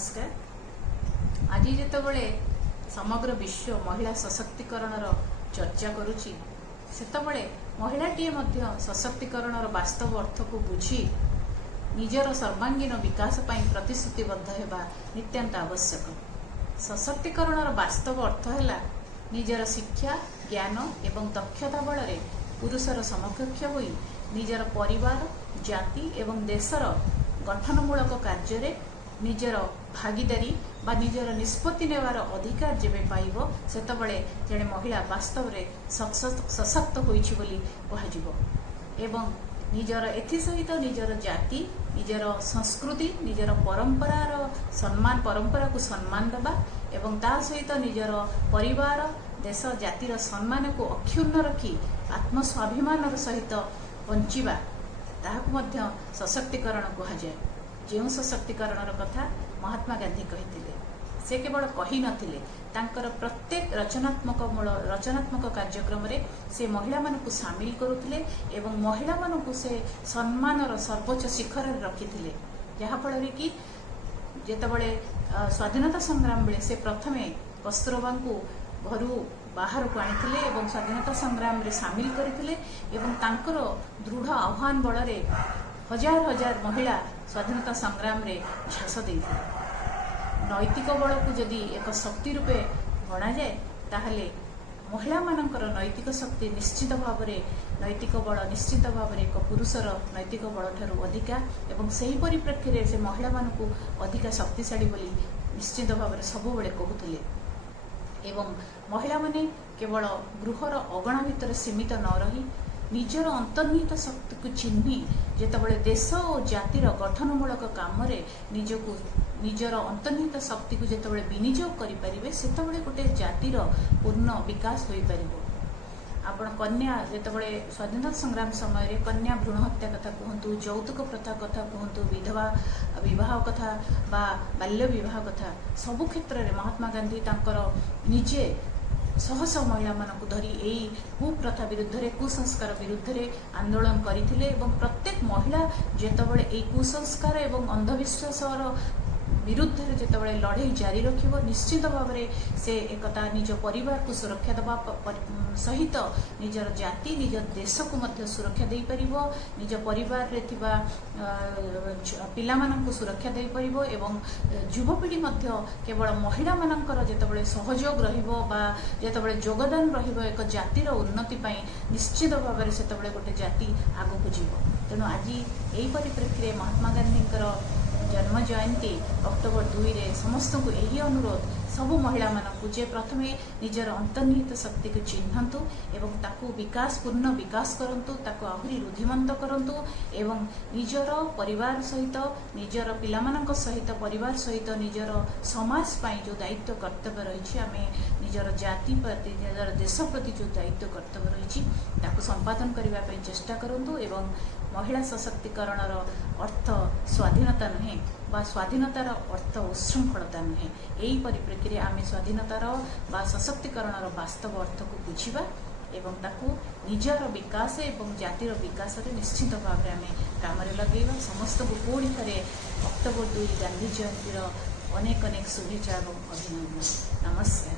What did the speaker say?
नमस्कार। आज जितेबले समग्र विश्व महिला सशक्तिकरण चर्चा करुछि सेतबले महिलाटीए सशक्तिकरण वास्तव अर्थ को बुझी निजर सर्वांगीन विकास पई प्रतिश्रुतिबद्ध हेबा नित्यांत आवश्यक। सशक्तिकरण वास्तव अर्थ है निजर शिक्षा ज्ञान एवं दक्षता बल पुरुषर समकक्ष होई निजर परिवार जाति एवं देशर गठनमूलक कार्य निजर भागीदारी बा निजर निष्पत्ति नेवार अधिकार जेबे पाइब सेतबले जड़े महिला वास्तव में सशक्त होइछि बोली कहाजिबो एवं निजर एथि सहित निजर जाति निजर संस्कृति निजर परंपरा को सम्मान देबा एवं ता सहित निजर परिवार देश जातिर सम्मान को अक्षुण्ण रखी आत्मस्वाभिमान सहित बंचिबा ताहाकु मध्य सशक्तिकरण कहाजाए। जो सशक्तिकरण कथा महात्मा गांधी कही से केवल कही नथिले तांकर प्रत्येक रचनात्मक कार्यक्रम रे से महिला मानकु शामिल करुथिले एवं महिला मानकु से सम्मानर सर्वोच्च शिखर रे रखिथिले जहा फल कि जेतबळे स्वाधीनता संग्राम बेले से प्रथमे कस्तूरबा को घरु बाहर को आनिथिले एवं स्वाधीनता संग्राम रे शामिल करथिले एवं तांकर दृढ़ आह्वान बल रे हजार हजार महिला स्वाधीनता संग्राम रे झांस देथिले। नैतिक बल को जदि एक शक्ति रूपे गणा जाए ताहले महिला मानकर नैतिक शक्ति निश्चित भाव नैतिक बल निश्चित भाव एक पुरुषर नैतिक बल ठारू अधिका एवं सही परिप्रेक्षी रे से महिला मानकु अधिका शक्तिशाली बोली निश्चित भाव सब बेले कहूथिले एवं महिला माने केवल गृहर अगणा भितर सीमित न रही निजर अंतर्निहित शक्ति को चिन्ही जेतबळे देश और जातिर गठनमूलक काम रे निजको निजर अंतर्निहित शक्ति को जेतबळे विनियोग करि परिबे सेतबळे गोटे जातिर पूर्ण विकास होई परिबो। आपण कन्या जेतबळे स्वाधीनता संग्राम समय रे कन्या भ्रूण हत्या कथा कहंतु यौतुक प्रथा कथा कहंतु विधवा विवाह कथा बा बाल्य विवाह कथा सबु क्षेत्र रे महात्मा गांधी तांकर निजे शह शह महिला मानक धरी यही कुप्रथा विरुद्ध कुसंस्कार विरुद्ध आंदोलन करथिले एवं प्रत्येक महिला जेतबळे ए कुसंस्कार एवं अंधविश्वास विरुद्ध जेतबळे लड़ाई जारी रखिबो निश्चित भाव से एकता निज परिवार को सुरक्षा देवा सहित निजर जाति निज देश को मध्य सुरक्षा दे परिबो निज परिवार रे थिबा पिला मानक सुरक्षा दे परिबो एवं युवपीढ़ी मध्य केवल महिला मानकर जेतबळे सहयोग रहिबो बा जेतबळे योगदान रहिबो एक जातिर उन्नति पई निश्चित भाव में सेतबळे गोटे जाति आगु को जीवो। तेणु आज एही परिप्रेक्षी रे महात्मा गांधींकर जन्म जयंती अक्टोबर 2 रे समस्त को यही अनुरोध सबु महिला मानकु जे प्रथमे निजर अंतर्निहित शक्ति को चिन्हतु एवं ताकू विकास पूर्ण विकास करंतु ताकू आहुरी रुधिमंत करंतु एवं निजर परिवार सहित निजर पिलामानक सहित परिवार सहित निजर समाज पाई जो दायित्व कर्तव्य रही आमे निजर जाति प्रति निजर देश प्रति जो दायित्व कर्तव्य रही ताकू संपादन करबा पई चेष्टा करंतु एवं महिला सशक्तिकरण अर्थ स्वाधीनता नुहे बा स्वाधीनतार अर्थ उच्छृंखलता नुहे। यही परिप्रेक्षी आम स्वाधीनतार बा सशक्तिकरण वास्तव अर्थ को बुझा एवं ताकू निजर विकास एवं जातिर विकास रे निश्चित भाव में आम काम लगेगा। समस्त को पुणी थे अक्टोबर 2 गांधी जयंती अनेक शुभेच्छा और अभिनंदन। नमस्कार।